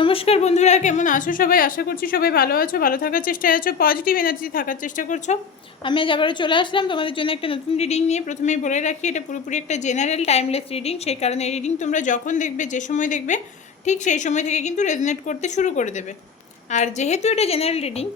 নমস্কার বন্ধুরা, কেমন আছো সবাই? আশা করছি সবাই ভালো আছো, ভালো থাকার চেষ্টায় আছো পজিটিভ এনার্জি থাকার চেষ্টা করছ। আমি আজ আবারও চলে আসলাম তোমাদের জন্য একটা নতুন রিডিং নিয়ে। প্রথমেই বলে রাখি, এটা পুরোপুরি একটা জেনারেল টাইমলেস রিডিং সেই কারণে এই রিডিং তোমরা যখন দেখবে, যে সময় দেখবে, ঠিক সেই সময় থেকে কিন্তু রেজনেট করতে শুরু করে দেবে। আর যেহেতু এটা জেনারেল রিডিং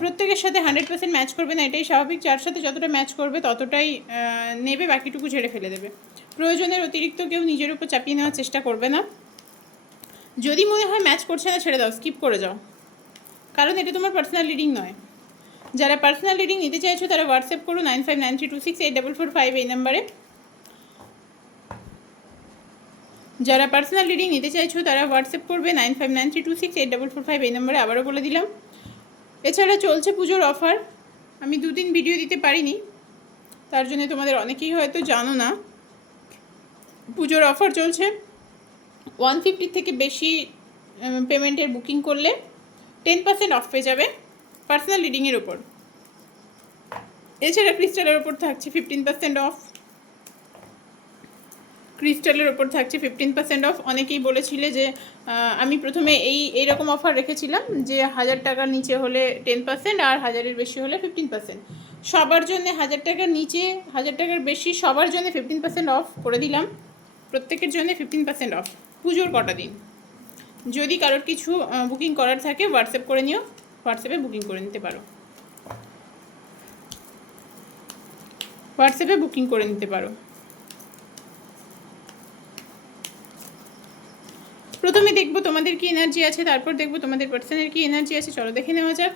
প্রত্যেকের সাথে হান্ড্রেড পার্সেন্ট ম্যাচ করবে না, এটাই স্বাভাবিক। যার সাথে যতটা ম্যাচ করবে, ততটাই নেবে, বাকিটুকু ঝেড়ে ফেলে দেবে। প্রয়োজনের অতিরিক্ত কেউ নিজের উপর চাপিয়ে নেওয়ার চেষ্টা করবে না। যদি মনে হয় ম্যাচ করছে না, ছেড়ে দাও স্কিপ করে যাও। কারণ এটা তোমার পার্সোনাল রিডিং নয়। যারা পার্সোনাল রিডিং নিতে চাইছো, তারা হোয়াটসঅ্যাপ করো nine five nine three two six eight double four five এই নাম্বারে যারা পার্সোনাল রিডিং নিতে চাইছো, তারা হোয়াটসঅ্যাপ করবে nine five nine three two six eight double four five এই নাম্বারে আবারও বলে দিলাম। এছাড়া চলছে পুজোর অফার আমি দুদিন ভিডিও দিতে পারিনি। তার জন্য তোমাদের অনেকেই হয়তো জানো না। পুজোর অফার চলছে। ওয়ান ফিফটি থেকে বেশি পেমেন্টের বুকিং করলে টেন পার্সেন্ট অফ পেয়ে যাবে পার্সোনাল রিডিংয়ের ওপর এছাড়া ক্রিস্টালের ওপর থাকছে ফিফটিন পার্সেন্ট অফ ক্রিস্টালের ওপর থাকছে ফিফটিন পার্সেন্ট অফ অনেকেই বলেছিলে যে আমি প্রথমে এই, এইরকম অফার রেখেছিলাম যে হাজার টাকার নিচে হলে টেন পার্সেন্ট আর হাজারের বেশি হলে ফিফটিন পার্সেন্ট সবার জন্য হাজার টাকার নিচে, হাজার টাকার বেশি, সবার জন্য ফিফটিন পার্সেন্ট অফ করে দিলাম। প্রত্যেকের জন্য ফিফটিন পার্সেন্ট অফ পুজোর কটা দিন? যদি কারোর কিছু বুকিং করার থাকে হোয়াটসঅ্যাপ করে নিও। হোয়াটসঅ্যাপে বুকিং করে নিতে পারো। হোয়াটসঅ্যাপে বুকিং করে নিতে পারো। প্রথমে দেখব তোমাদের কি এনার্জি আছে, তারপর দেখব তোমাদের পার্সনের কি এনার্জি আছে। চলো দেখে নেওয়া যাক।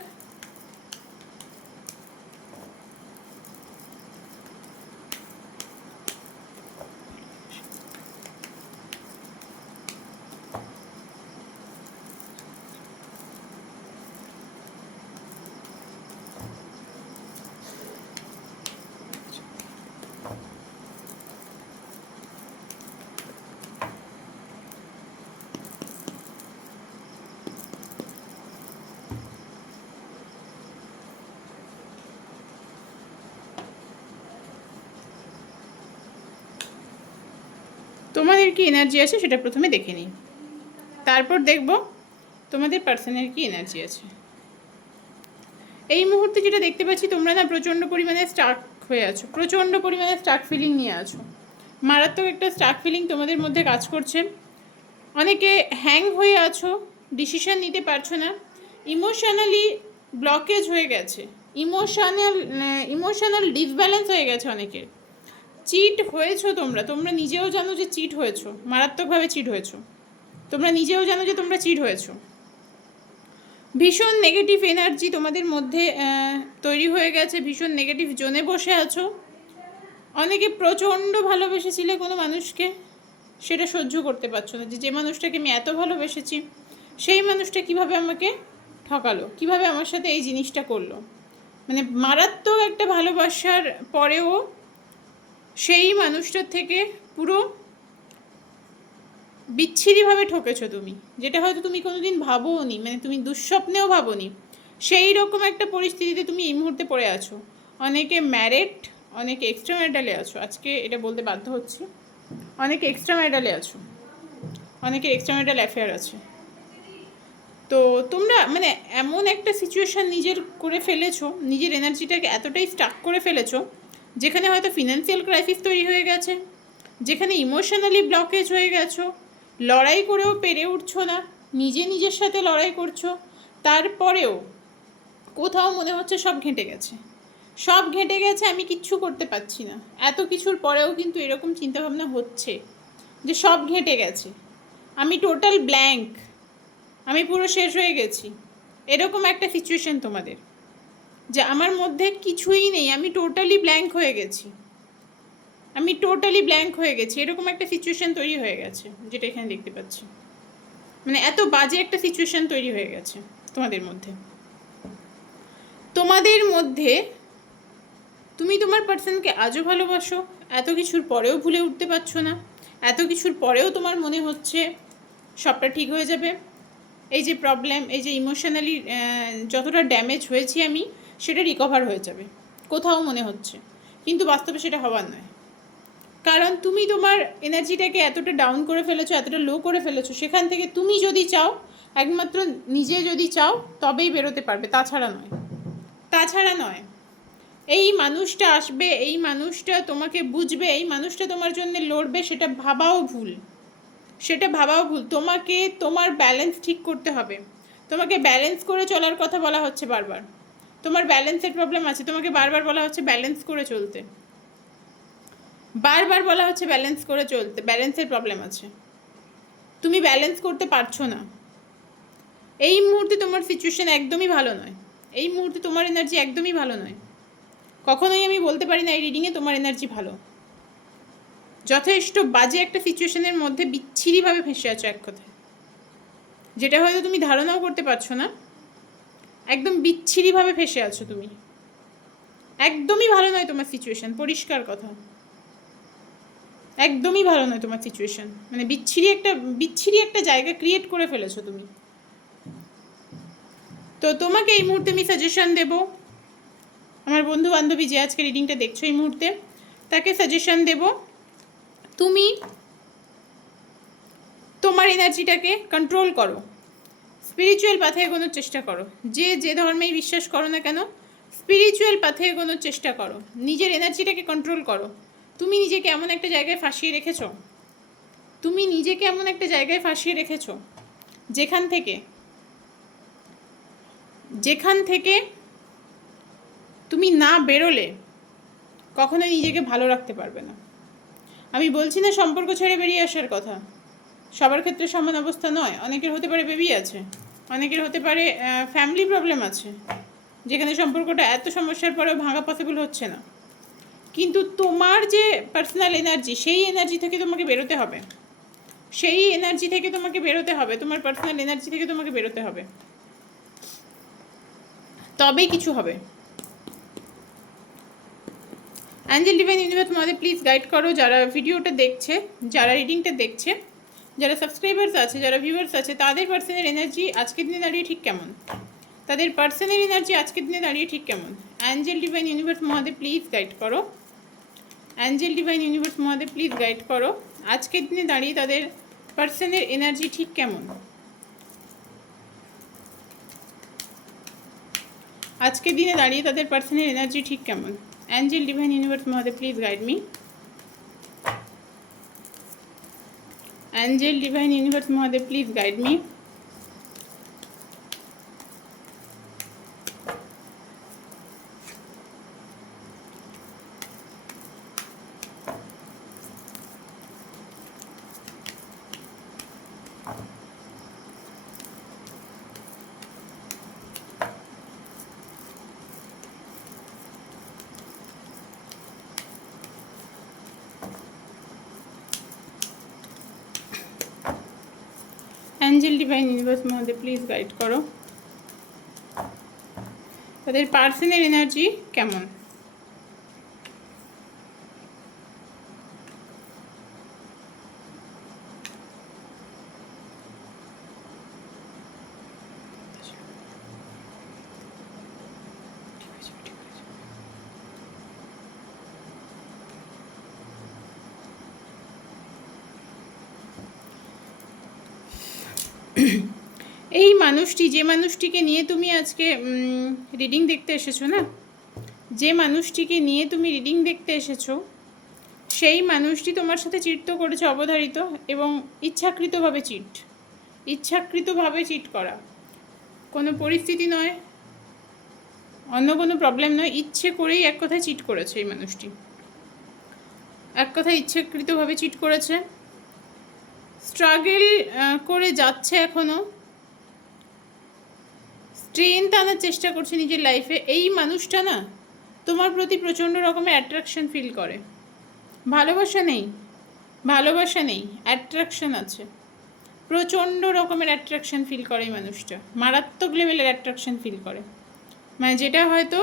তোমাদের কি এনার্জি আছে সেটা প্রথমে দেখে নিই। তারপর দেখব তোমাদের পার্সনের কি এনার্জি আছে। এই মুহূর্তে যেটা দেখতে পাচ্ছি, তোমরা না প্রচণ্ড পরিমাণে স্টার্ক হয়ে আছো, প্রচণ্ড পরিমাণে স্টার্ক ফিলিং নিয়ে আছো। মারাত্মক একটা স্টার্ক ফিলিং তোমাদের মধ্যে কাজ করছে। অনেকে হ্যাং হয়ে আছো ডিসিশন নিতে পারছ না। ইমোশনালি ব্লকেজ হয়ে গেছে ইমোশনাল ইমোশনাল ডিসব্যালেন্স হয়ে গেছে অনেকের। চিট হয়েছো তোমরা? তোমরা নিজেও জানো যে চিট হয়েছো। মারাত্মকভাবে চিট হয়েছো। তোমরা নিজেও জানো যে তোমরা চিট হয়েছো। ভীষণ নেগেটিভ এনার্জি তোমাদের মধ্যে তৈরি হয়ে গেছে। ভীষণ নেগেটিভ জোনে বসে আছো। অনেকে প্রচণ্ড ভালোবেসেছিলে কোনো মানুষকে। সেটা সহ্য করতে পারছ না যে যে মানুষটাকে আমি এত ভালোবেসেছি, সেই মানুষটা কীভাবে আমাকে ঠকালো? কীভাবে আমার সাথে এই জিনিসটা করল? মানে মারাত্মক একটা ভালোবাসার পরেও সেই মানুষটার থেকে পুরো বিচ্ছিরিভাবে ঠকেছো তুমি, যেটা হয়তো তুমি কোনোদিন ভাবোও নি মানে তুমি দুঃস্বপ্নেও ভাবোনি। সেই রকম একটা পরিস্থিতিতে তুমি এই মুহূর্তে পড়ে আছো। অনেকে ম্যারেড অনেকে এক্সট্রা ম্যারিটালে আছো। আজকে এটা বলতে বাধ্য হচ্ছি। অনেকে এক্সট্রা ম্যারিটালে আছো। অনেকে এক্সট্রা ম্যারিটাল অ্যাফেয়ার আছে। তো তোমরা মানে এমন একটা সিচুয়েশান নিজের করে ফেলেছো, নিজের এনার্জিটাকে এতটাই স্টাক করে ফেলেছো যেখানে হয়তো ফিনান্সিয়াল ক্রাইসিস তৈরি হয়ে গেছে, যেখানে ইমোশনালি ব্লকেজ হয়ে গেছো, লড়াই করেও পেরে উঠছো না, নিজে নিজের সাথে লড়াই করছ, তারপরেও কোথাও মনে হচ্ছে সব ঘেঁটে গেছে। সব ঘেঁটে গেছে, আমি কিচ্ছু করতে পারছি না। এত কিছুর পরেও কিন্তু এরকম চিন্তাভাবনা হচ্ছে যে সব ঘেঁটে গেছে। আমি টোটাল ব্ল্যাঙ্ক আমি পুরো শেষ হয়ে গেছি। এরকম একটা সিচুয়েশন তোমাদের। যে আমার মধ্যে কিছুই নেই, আমি টোটালি ব্ল্যাঙ্ক হয়ে গেছি। আমি টোটালি ব্ল্যাঙ্ক হয়ে গেছি। এরকম একটা সিচুয়েশন তৈরি হয়ে গেছে, যেটা এখানে দেখতে পাচ্ছি। মানে এত বাজে একটা সিচুয়েশন তৈরি হয়ে গেছে তোমাদের মধ্যে। তোমাদের মধ্যে তুমি তোমার পার্সনকে আজও ভালোবাসো, এত কিছুর পরেও ভুলে উঠতে পারছ না, এত কিছুর পরেও তোমার মনে হচ্ছে সবটা ঠিক হয়ে যাবে। এই যে প্রবলেম এই যে ইমোশনালি যতটা ড্যামেজ হয়েছি আমি সেটা রিকভার হয়ে যাবে। কোথাও মনে হচ্ছে। কিন্তু বাস্তবে সেটা হওয়ার নয়। কারণ তুমি তোমার এনার্জিটাকে এতটা ডাউন করে ফেলেছো, এতটা লো করে ফেলেছো, সেখান থেকে তুমি যদি চাও, একমাত্র নিজে যদি চাও, তবেই বেরোতে পারবে। তাছাড়া নয়। তাছাড়া নয়। এই মানুষটা আসবে, এই মানুষটা তোমাকে বুঝবে, এই মানুষটা তোমার জন্য লড়বে, সেটা ভাবাও ভুল। সেটা ভাবাও ভুল। তোমাকে তোমার ব্যালেন্স ঠিক করতে হবে। তোমাকে ব্যালেন্স করে চলার কথা বলা হচ্ছে বারবার। তোমার ব্যালেন্সের প্রবলেম আছে। তোমাকে বারবার বলা হচ্ছে ব্যালেন্স করে চলতে। বারবার বলা হচ্ছে ব্যালেন্স করে চলতে। ব্যালেন্সের প্রবলেম আছে। তুমি ব্যালেন্স করতে পারছ না। এই মুহূর্তে তোমার সিচুয়েশান একদমই ভালো নয়। এই মুহূর্তে তোমার এনার্জি একদমই ভালো নয়। কখনোই আমি বলতে পারি না, এই রিডিংয়ে তোমার এনার্জি ভালো। যথেষ্ট বাজে একটা সিচুয়েশনের মধ্যে বিচ্ছিরিভাবে ফেসে আছো এক কথায়। যেটা হয়তো তুমি ধারণাও করতে পারছ না। একদম বিচ্ছিরিভাবে ফেসে আছো তুমি। একদমই ভালো নয় তোমার সিচুয়েশন পরিষ্কার কথা। একদমই ভালো নয় তোমার সিচুয়েশন মানে বিচ্ছিরি একটা বিচ্ছিরি একটা জায়গা ক্রিয়েট করে ফেলেছো তুমি। তো তোমাকে এই মুহূর্তে আমি সাজেশন দেব। আমার বন্ধু বান্ধবী যে আজকে রিডিংটা দেখছ এই মুহূর্তে, তাকে সাজেশন দেব, তুমি তোমার এনার্জিটাকে কন্ট্রোল করো। স্পিরিচুয়াল পাথে এগোনোর চেষ্টা করো। যে যে ধর্মেই বিশ্বাস করো না কেন স্পিরিচুয়াল পাথে এগোনোর চেষ্টা করো। নিজের এনার্জিটাকে কন্ট্রোল করো। তুমি নিজেকে এমন একটা জায়গায় ফাঁসিয়ে রেখেছ। তুমি নিজেকে এমন একটা জায়গায় ফাঁসিয়ে রেখেছ, যেখান থেকে যেখান থেকে তুমি না বেরোলে কখনোই নিজেকে ভালো রাখতে পারবে না। আমি বলছি না সম্পর্ক ছেড়ে বেরিয়ে আসার কথা। সবার ক্ষেত্রে সমান অবস্থা নয়, অনেকের হতে পারে বেবি আছে। অনেকের হতে পারে ফ্যামিলি প্রবলেম আছে, যেখানে সম্পর্কটা এত সমস্যার পরেও ভাঙা পসিবল হচ্ছে না। কিন্তু তোমার যে পার্সোনাল এনার্জি সেই এনার্জি থেকে তোমাকে বেরোতে হবে। সেই এনার্জি থেকে তোমাকে বেরোতে হবে, তোমার পার্সোনাল এনার্জি থেকে তোমাকে বেরোতে হবে। তবেই কিছু হবে। অ্যাঞ্জেল ডিভাইন ইউনিভার্স আমাদের প্লিজ গাইড করো, যারা ভিডিওটা দেখছে, যারা রিডিংটা দেখছে। যারা সাবস্ক্রাইবার্স আছে, যারা ভিউয়ার্স আছে, তাদের পার্সনের এনার্জি আজকের দিনে দাঁড়িয়ে ঠিক কেমন? তাদের পার্সনের এনার্জি আজকের দিনে দাঁড়িয়ে ঠিক কেমন? Angel divine universe Mahadev please guide করো। Angel divine universe Mahadev please guide করো। আজকের দিনে দাঁড়িয়ে তাদের পার্সনের এনার্জি ঠিক কেমন? আজকের দিনে দাঁড়িয়ে তাদের পার্সনের এনার্জি ঠিক কেমন? Angel divine universe Mahadev please guide me angel divine universe Mahadev please guide me angel divine universe মধ্যে প্লিজ গাইড করো। তাদের পার্সোনাল এনার্জি কেমন? এই মানুষটি, যে মানুষটিকে নিয়ে তুমি আজকে রিডিং দেখতে এসেছ না? যে মানুষটিকে নিয়ে তুমি রিডিং দেখতে এসেছ, সেই মানুষটি তোমার সাথে চিট তো করেছে, অবধারিত এবং ইচ্ছাকৃতভাবে চিট ইচ্ছাকৃতভাবে চিট করা। কোনো পরিস্থিতি নয়, অন্য কোনো প্রবলেম নয়, ইচ্ছে করেই এক কথায় চিট করেছে এই মানুষটি। এক কথায় ইচ্ছাকৃতভাবে চিট করেছে। স্ট্রাগল করে যাচ্ছে এখনও স্ট্রেন্থ আনার চেষ্টা করছে নিজের লাইফে এই মানুষটা না, তোমার প্রতি প্রচণ্ড রকমের অ্যাট্রাকশন ফিল করে। ভালোবাসা নেই ভালোবাসা নেই অ্যাট্রাকশন আছে। প্রচণ্ড রকমের অ্যাট্রাকশন ফিল করে এই মানুষটা। মারাত্মক লেভেলের অ্যাট্রাকশন ফিল করে। মানে যেটা হয়তো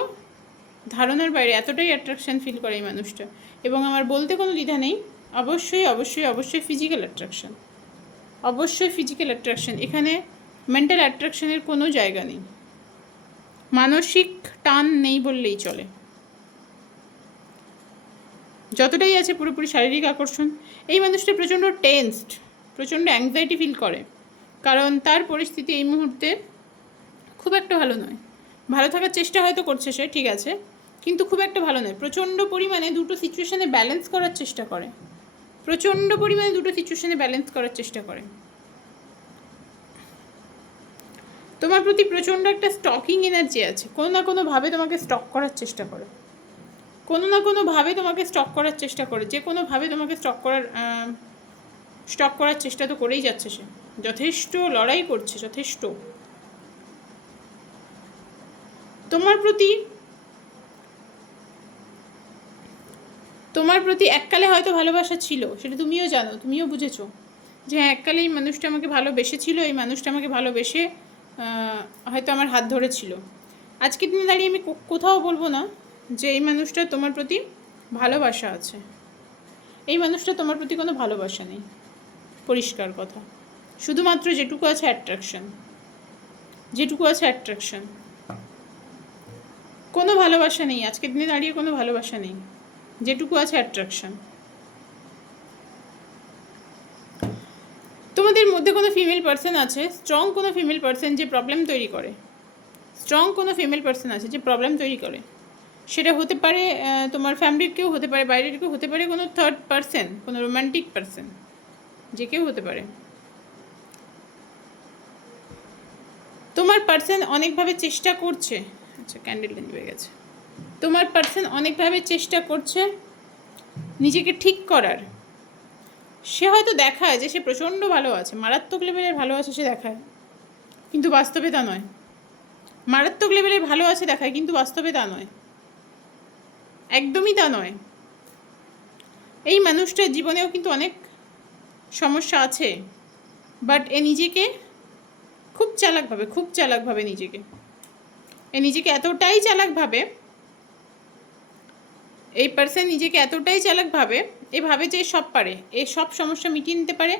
ধারণার বাইরে এতটাই অ্যাট্রাকশন ফিল করে এই মানুষটা। এবং আমার বলতে কোনো দ্বিধা নেই। অবশ্যই অবশ্যই অবশ্যই ফিজিক্যাল অ্যাট্রাকশন অবশ্যই ফিজিক্যাল অ্যাট্রাকশন এখানে মেন্টাল অ্যাট্রাকশনের কোনো জায়গা নেই। মানসিক টান নেই বললেই চলে। যতটাই আছে পুরোপুরি শারীরিক আকর্ষণ। এই মানুষটা প্রচণ্ড টেন্সড প্রচণ্ড অ্যাংজাইটি ফিল করে। কারণ তার পরিস্থিতি এই মুহূর্তে খুব একটা ভালো নয়। ভালো থাকার চেষ্টা হয়তো করছে সে, ঠিক আছে। কিন্তু খুব একটা ভালো নয়। প্রচণ্ড পরিমাণে দুটো সিচুয়েশনে ব্যালেন্স করার চেষ্টা করে। প্রচণ্ড পরিমাণে দুটো সিচুয়েশনে ব্যালেন্স করার চেষ্টা করে। তোমার প্রতি প্রচণ্ড একটা স্টকিং এনার্জি আছে। কোনো না কোনোভাবে তোমাকে স্টক করার চেষ্টা করে। কোনো না কোনোভাবে তোমাকে স্টক করার চেষ্টা করে। যে কোনোভাবে তোমাকে স্টক করার স্টক করার চেষ্টা তো করেই যাচ্ছে সে। যথেষ্ট লড়াই করছে, যথেষ্ট। তোমার প্রতি তোমার প্রতি এককালে হয়তো ভালোবাসা ছিল, সেটা তুমিও জানো, তুমিও বুঝেছ। যে হ্যাঁ এককালে এই মানুষটা আমাকে ভালোবেসেছিল, এই মানুষটা আমাকে ভালোবেসে হয়তো আমার হাত ধরেছিল। আজকের দিনে দাঁড়িয়ে আমি কোথাও বলব না যে এই মানুষটা তোমার প্রতি ভালোবাসা আছে। এই মানুষটা তোমার প্রতি কোনো ভালোবাসা নেই। পরিষ্কার কথা। শুধুমাত্র যেটুকু আছে অ্যাট্রাকশন যেটুকু আছে অ্যাট্রাকশন কোনো ভালোবাসা নেই। আজকের দিনে দাঁড়িয়ে কোনো ভালোবাসা নেই। যেটুকু আছে অ্যাট্রাকশন তোমাদের মধ্যে কোনো ফিমেল পার্সন আছে? স্ট্রং কোনো ফিমেল পার্সন যে প্রবলেম তৈরি করে? স্ট্রং কোনো ফিমেল পার্সন আছে যে প্রবলেম তৈরি করে? সেটা হতে পারে তোমার ফ্যামিলির কেউ হতে পারে, বাইরের কেউ হতে পারে, কোনো থার্ড পার্সন কোনো রোমান্টিক পার্সন যে কেউ হতে পারে। তোমার পার্সন অনেকভাবে চেষ্টা করছে। আচ্ছা ক্যান্ডেল হয়ে গেছে। তোমার পার্সন অনেকভাবে চেষ্টা করছে নিজেকে ঠিক করার। সে হয়তো দেখায় যে সে প্রচণ্ড ভালো আছে, মারাত্মক লেভেলের ভালো আছে সে দেখায়। কিন্তু বাস্তবে তা নয়। মারাত্মক লেভেলের ভালো আছে দেখায়, কিন্তু বাস্তবে তা নয়। একদমই তা নয়। এই মানুষটার জীবনেও কিন্তু অনেক সমস্যা আছে বাট এ নিজেকে খুব চালাকভাবে খুব চালাকভাবে নিজেকে। এ নিজেকে এতটাই চালাকভাবে এই পার্সন নিজেকে এতটাই চালাক ভাবে, এ ভাবে যে সব পারে, এ সব সমস্যা মিটিয়ে নিতে পারে,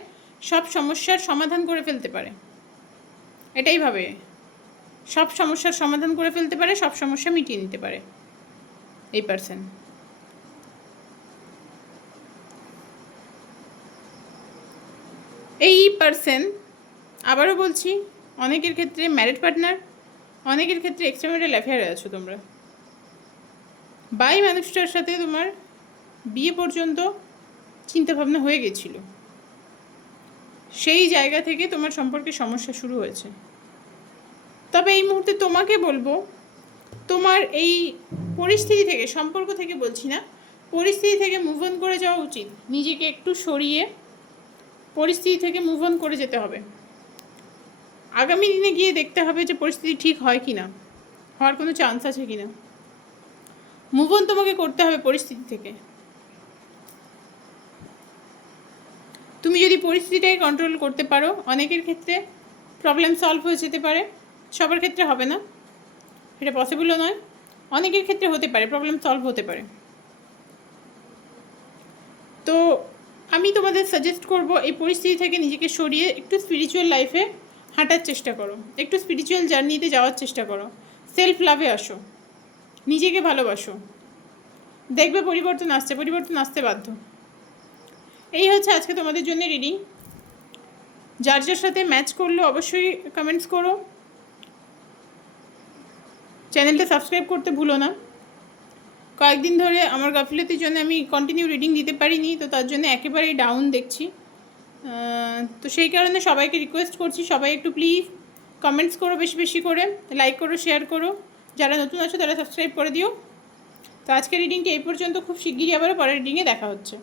সব সমস্যার সমাধান করে ফেলতে পারে। এটাই ভাবে, সব সমস্যার সমাধান করে ফেলতে পারে, সব সমস্যা মিটিয়ে নিতে পারে, এই পার্সন এই পার্সন আবারও বলছি, অনেকের ক্ষেত্রে ম্যারিড পার্টনার অনেকের ক্ষেত্রে এক্সট্রামেটাল অ্যাফেয়ারে আছো তোমরা। বাই মানুষটার সাথে তোমার বিয়ে পর্যন্ত চিন্তাভাবনা হয়ে গেছিল। সেই জায়গা থেকে তোমার সম্পর্কে সমস্যা শুরু হয়েছে। তবে এই মুহূর্তে তোমাকে বলব, তোমার এই পরিস্থিতি থেকে, সম্পর্ক থেকে বলছি না, পরিস্থিতি থেকে মুভ অন করে যাওয়া উচিত। নিজেকে একটু সরিয়ে পরিস্থিতি থেকে মুভ অন করে যেতে হবে। আগামী দিনে গিয়ে দেখতে হবে যে পরিস্থিতি ঠিক হয় কি না হওয়ার কোনো চান্স আছে কি না মুভ অন তোমাকে করতে হবে পরিস্থিতি থেকে। তুমি যদি পরিস্থিতিটাকে কন্ট্রোল করতে পারো, অনেকের ক্ষেত্রে প্রবলেম সলভ হয়ে যেতে পারে। সবার ক্ষেত্রে হবে না। এটা পসিবলও নয়। অনেকের ক্ষেত্রে হতে পারে প্রবলেম সলভ হতে পারে। তো আমি তোমাদের সাজেস্ট করব, এই পরিস্থিতি থেকে নিজেকে সরিয়ে একটু স্পিরিচুয়াল লাইফে হাঁটার চেষ্টা করো। একটু স্পিরিচুয়াল জার্নিতে যাওয়ার চেষ্টা করো। সেলফ লাভে আসো। নিজেকে ভালোবাসো। দেখবে পরিবর্তন আসছে, পরিবর্তন আসতে বাধ্য। এই হচ্ছে আজকে তোমাদের জন্য রিডিং যার যার সাথে ম্যাচ করলে অবশ্যই কমেন্টস করো। চ্যানেলটা সাবস্ক্রাইব করতে ভুলো না। কয়েকদিন ধরে আমার গাফিলতির জন্য আমি কন্টিনিউ রিডিং দিতে পারিনি, তো তার জন্য একেবারেই ডাউন দেখছি। তো সেই কারণে সবাইকে রিকোয়েস্ট করছি, সবাই একটু প্লিজ কমেন্টস করো বেশি বেশি করে লাইক করো শেয়ার করো। যারা নতুন আছো তারা সাবস্ক্রাইব করে দিও। তো আজকের রিডিংটি এই পর্যন্ত। খুব শিগগিরই আবারও পরের রিডিংয়ে দেখা হচ্ছে।